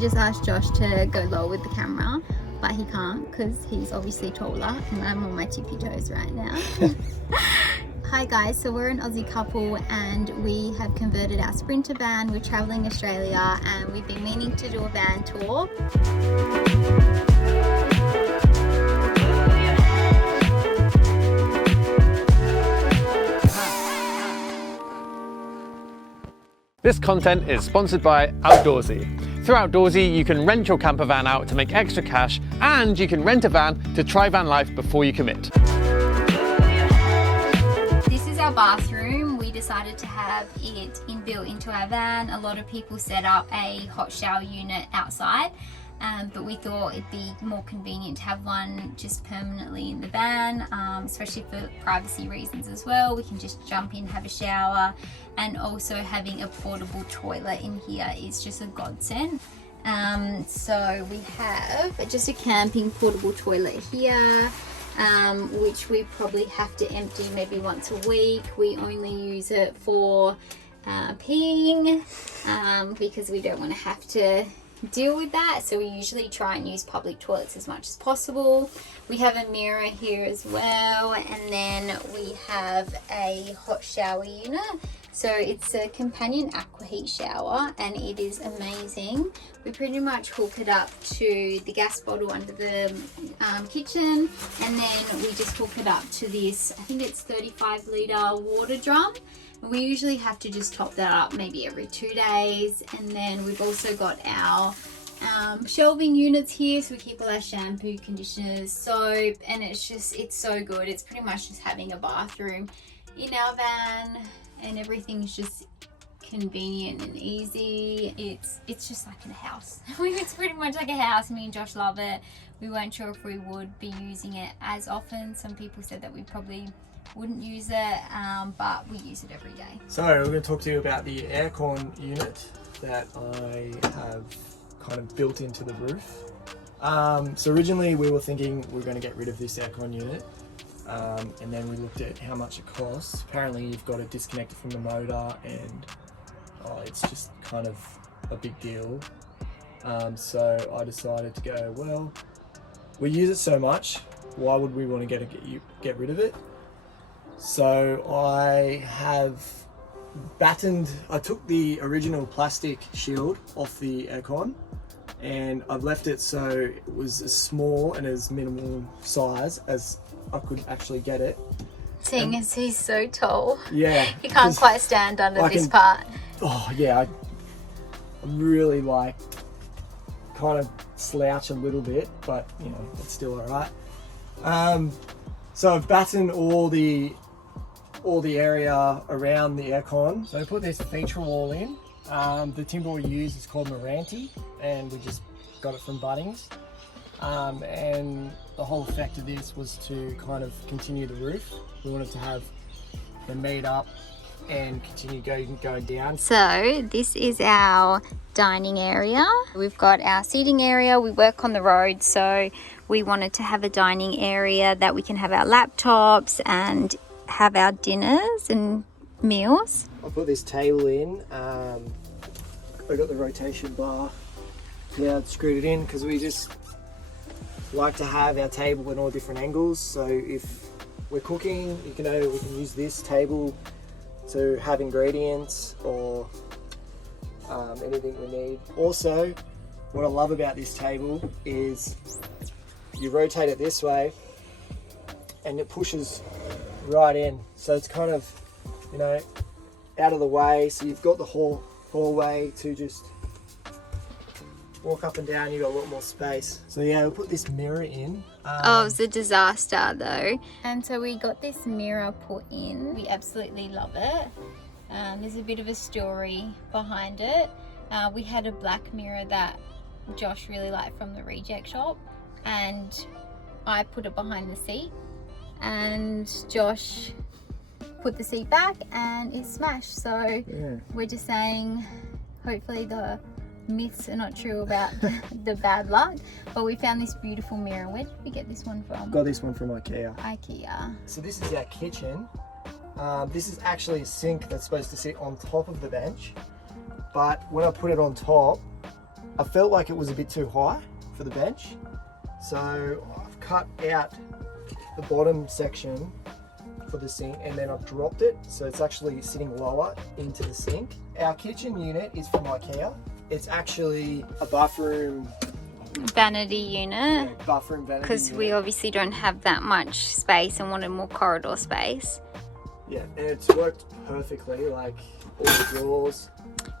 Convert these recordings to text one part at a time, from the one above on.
just asked Josh to go lower with the camera, but he can't because he's obviously taller and I'm on my tippy toes right now. Hi guys, so we're an Aussie couple and we have converted our Sprinter van. We're traveling Australia and we've been meaning to do a van tour. This content is sponsored by Outdoorsy. Through Outdoorsy, you can rent your camper van out to make extra cash, and you can rent a van to try van life before you commit. This is our bathroom. We decided to have it inbuilt into our van. A lot of people set up a hot shower unit outside, but we thought it'd be more convenient to have one just permanently in the van, especially for privacy reasons as well. We can just jump in, have a shower, and also having a portable toilet in here is just a godsend. So we have just a camping portable toilet here, which we probably have to empty maybe once a week. We only use it for peeing because we don't want to have to deal with that, so we usually try and use public toilets as much as possible. We have a mirror here as well, and then we have a hot shower unit. So it's a companion aqua heat shower and it is amazing. We pretty much hook it up to the gas bottle under the kitchen, and then we just hook it up to this, I think it's 35 litre water drum. We usually have to just top that up maybe every 2 days. And then we've also got our shelving units here, so we keep all our shampoo, conditioners, soap, and it's so good. It's pretty much just having a bathroom in our van, and everything's just convenient and easy. It's just like in a house. It's pretty much like a house. Me and Josh love it. We weren't sure if we would be using it as often. Some people said that we probably wouldn't use it, but we use it every day. So we're going to talk to you about the aircon unit that I have kind of built into the roof. So originally we were thinking we were going to get rid of this aircon unit, and then we looked at how much it costs. Apparently you've got to disconnect it from the motor, and it's just kind of a big deal. So I decided to go, well, we use it so much, why would we want to get rid of it? So I have I took the original plastic shield off the aircon, and I've left it so it was as small and as minimal size as I could actually get it. Seeing as he's so tall, yeah, he can't quite stand under this part. Oh yeah, I really kind of slouch a little bit, but it's still alright. So I've battened all the area around the aircon. So I put this feature wall in. The timber we use is called Meranti, and we just got it from Bunnings. And the whole effect of this was to kind of continue the roof. We wanted to have the meet up and continue going down. So this is our dining area. We've got our seating area. We work on the road, so we wanted to have a dining area that we can have our laptops and have our dinners and meals. I put this table in. I got the rotation bar. Yeah, I screwed it in because we just like to have our table in all different angles. So if we're cooking, we can use this table to have ingredients or anything we need. Also, what I love about this table is you rotate it this way and it pushes right in, so it's kind of out of the way, so you've got the hallway to just walk up and down. You've got a lot more space. So yeah, we'll put this mirror in. It was a disaster though, and so we got this mirror put in. We absolutely love it. There's a bit of a story behind it. We had a black mirror that Josh really liked from the reject shop, and I put it behind the seat, and Josh put the seat back and it smashed. So yeah, we're just saying hopefully the myths are not true about the bad luck, but we found this beautiful mirror. Where did we get this one from? Got this one from IKEA. IKEA. So this is our kitchen. This is actually a sink that's supposed to sit on top of the bench, but when I put it on top, I felt like it was a bit too high for the bench. So I've cut out the bottom section for the sink and then I've dropped it. So it's actually sitting lower into the sink. Our kitchen unit is from IKEA. It's actually a bathroom Vanity unit. Yeah, bathroom vanity Because we obviously don't have that much space and wanted more corridor space. Yeah, and it's worked perfectly, like all the drawers.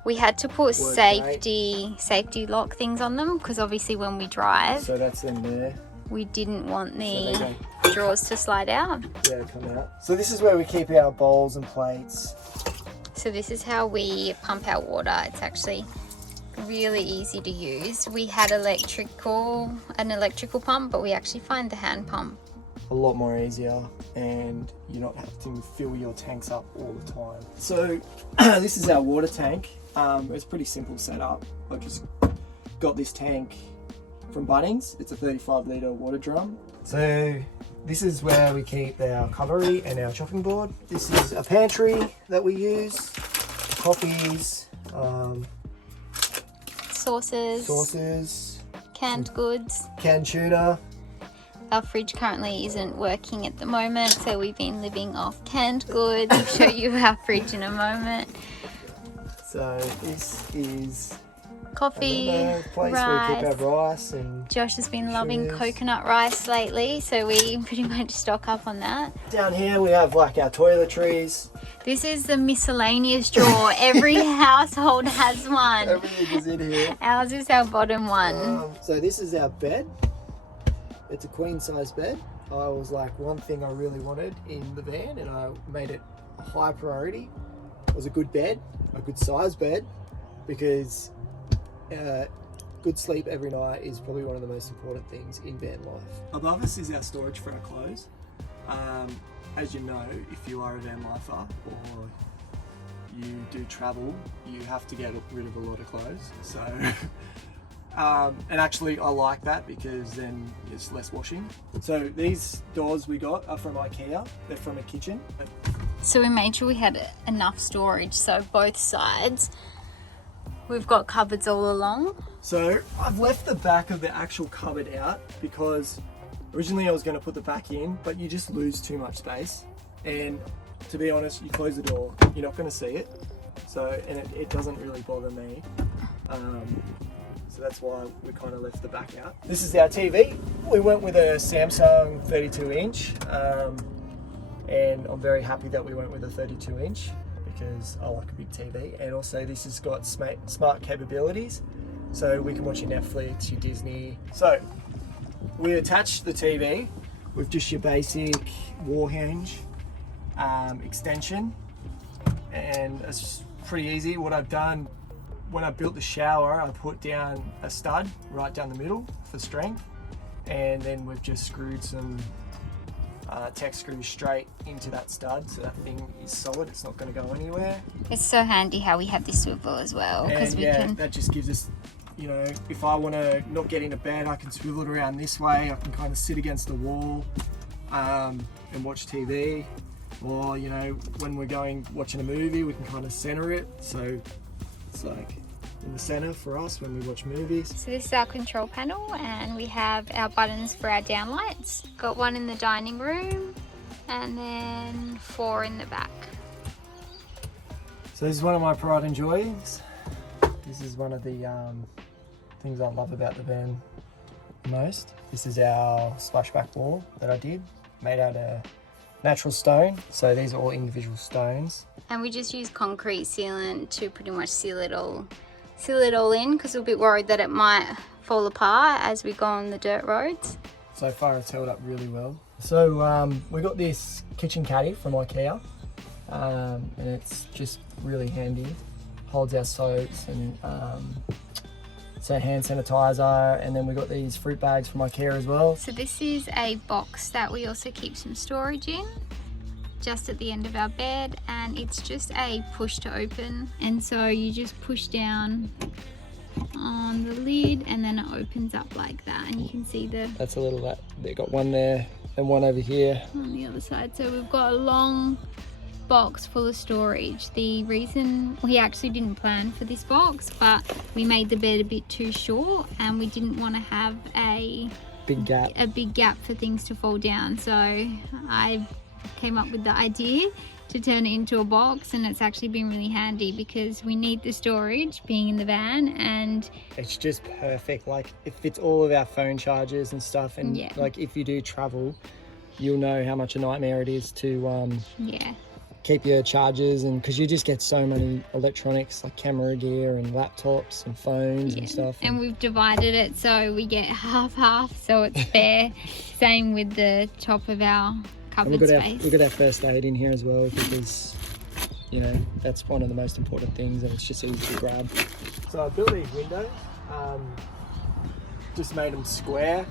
We had to put Worked safety lock things on them because obviously when we drive, So that's them there. we didn't want So the they drawers to slide out. come out. So this is where we keep our bowls and plates. So this is how we pump our water. It's actually really easy to use. We had an electrical pump, but we actually find the hand pump A lot more easier, and you're not having to fill your tanks up all the time. So this is our water tank. It's pretty simple setup. I just got this tank from Bunnings. It's a 35-litre water drum. So this is where we keep our cutlery and our chopping board. This is a pantry that we use, coffees, sauces, canned goods. canned tuna. Our fridge currently isn't working at the moment, so we've been living off canned goods. I'll show you our fridge in a moment. So this is Coffee, another place where we keep rice. our rice and Josh has been loving Sugars. coconut rice lately, so we pretty much stock up on that. down here we have like our toiletries. This is the miscellaneous drawer. Every household has one. Everything is in here. Ours is our bottom one. So this is our bed. It's a queen size bed. I was like, one thing I really wanted in the van, and I made it a high priority, was a good bed, a good size bed, because good sleep every night is probably one of the most important things in van life. Above us is our storage for our clothes. As you know, if you are a van lifer or you do travel, you have to get rid of a lot of clothes. So, and actually I like that because then it's less washing. So these doors we got are from IKEA. They're from a kitchen. So we made sure we had enough storage, so both sides. We've got cupboards all along. So I've left the back of the actual cupboard out because originally I was going to put the back in, but you just lose too much space. And to be honest, you close the door, you're not going to see it. So, and it doesn't really bother me. So that's why we kind of left the back out. This is our TV. We went with a Samsung 32 inch. And I'm very happy that we went with a 32 inch because I like a big TV. And also this has got smart capabilities. So we can watch your Netflix, your Disney. So we attach the TV with just your basic wall hinge extension, and it's just pretty easy. What I've done when I built the shower, I put down a stud right down the middle for strength, and then we've just screwed some tech screws straight into that stud, so that thing is solid. It's not going to go anywhere. It's so handy how we have this swivel as well, because we can. That just gives us, you know, if I want to not get into bed, I can swivel it around this way. I can kind of sit against the wall and watch TV, or you know, when we're watching a movie, we can kind of center it, so it's like in the center for us when we watch movies. So this is our control panel, and we have our buttons for our down lights. Got one in the dining room and then 4 in the back. So this is one of my pride and joys. This is one of the things I love about the van the most. This is our splashback wall that I did, made out of natural stone. So these are all individual stones. And we just use concrete sealant to pretty much seal it all in, because we're a bit worried that it might fall apart as we go on the dirt roads. So far it's held up really well. So we got this kitchen caddy from IKEA, and it's just really handy. Holds our soaps and hand sanitizer, and then we got these fruit bags from IKEA as well. So this is a box that we also keep some storage in, just at the end of our bed, and it's just a push to open, and so you just push down on the lid and then it opens up like that, and you can see that's a little, they got one there and one over here on the other side. So we've got a long box full of storage. The reason we actually didn't plan for this box, but we made the bed a bit too short and we didn't want to have a big gap for things to fall down. So I came up with the idea to turn it into a box, and it's actually been really handy because we need the storage being in the van, and it's just perfect. Like it fits all of our phone chargers and stuff, and yeah. like if you do travel, you'll know how much a nightmare it is to keep your chargers, and because you just get so many electronics like camera gear and laptops and phones and stuff. And we've divided it so we get half, so it's fair. Same with the top of our cupboard space. We've got our first aid in here as well, because you know that's one of the most important things, and it's just easy to grab. So I built these windows, just made them square,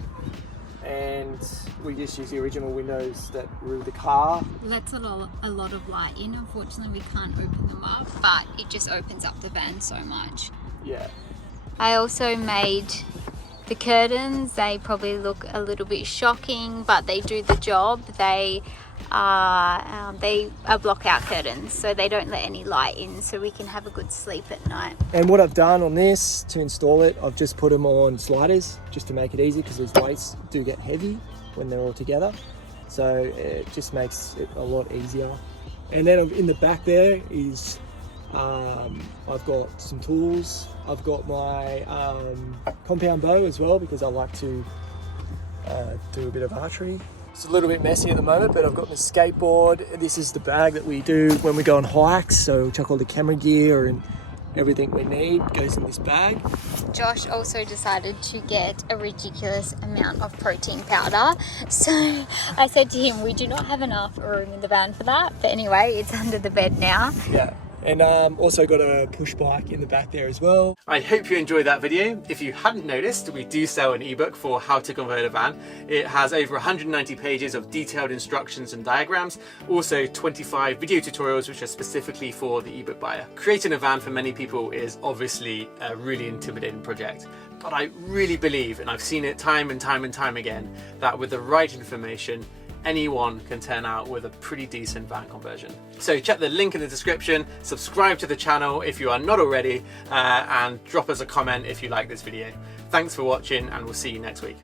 and we just use the original windows that were in the car. Lets a lot of light in. Unfortunately, we can't open them up, but it just opens up the van so much. Yeah. I also made the curtains. They probably look a little bit shocking, but they do the job. They are block-out curtains, so they don't let any light in, so we can have a good sleep at night. And what I've done on this to install it, I've just put them on sliders just to make it easy, because these weights do get heavy when they're all together. So it just makes it a lot easier. And then in the back there is I've got some tools. I've got my compound bow as well, because I like to do a bit of archery. It's a little bit messy at the moment, but I've got my skateboard. This is the bag that we do when we go on hikes. So chuck all the camera gear and everything we need goes in this bag. Josh also decided to get a ridiculous amount of protein powder. So I said to him, we do not have enough room in the van for that. But anyway, it's under the bed now. Yeah. And also got a push bike in the back there as well. I hope you enjoyed that video. If you hadn't noticed, we do sell an ebook for how to convert a van. It has over 190 pages of detailed instructions and diagrams, also 25 video tutorials which are specifically for the ebook buyer. Creating a van for many people is obviously a really intimidating project, but I really believe, and I've seen it time and time and time again, that with the right information, anyone can turn out with a pretty decent van conversion. So check the link in the description, subscribe to the channel if you are not already, and drop us a comment if you like this video. Thanks for watching, and we'll see you next week.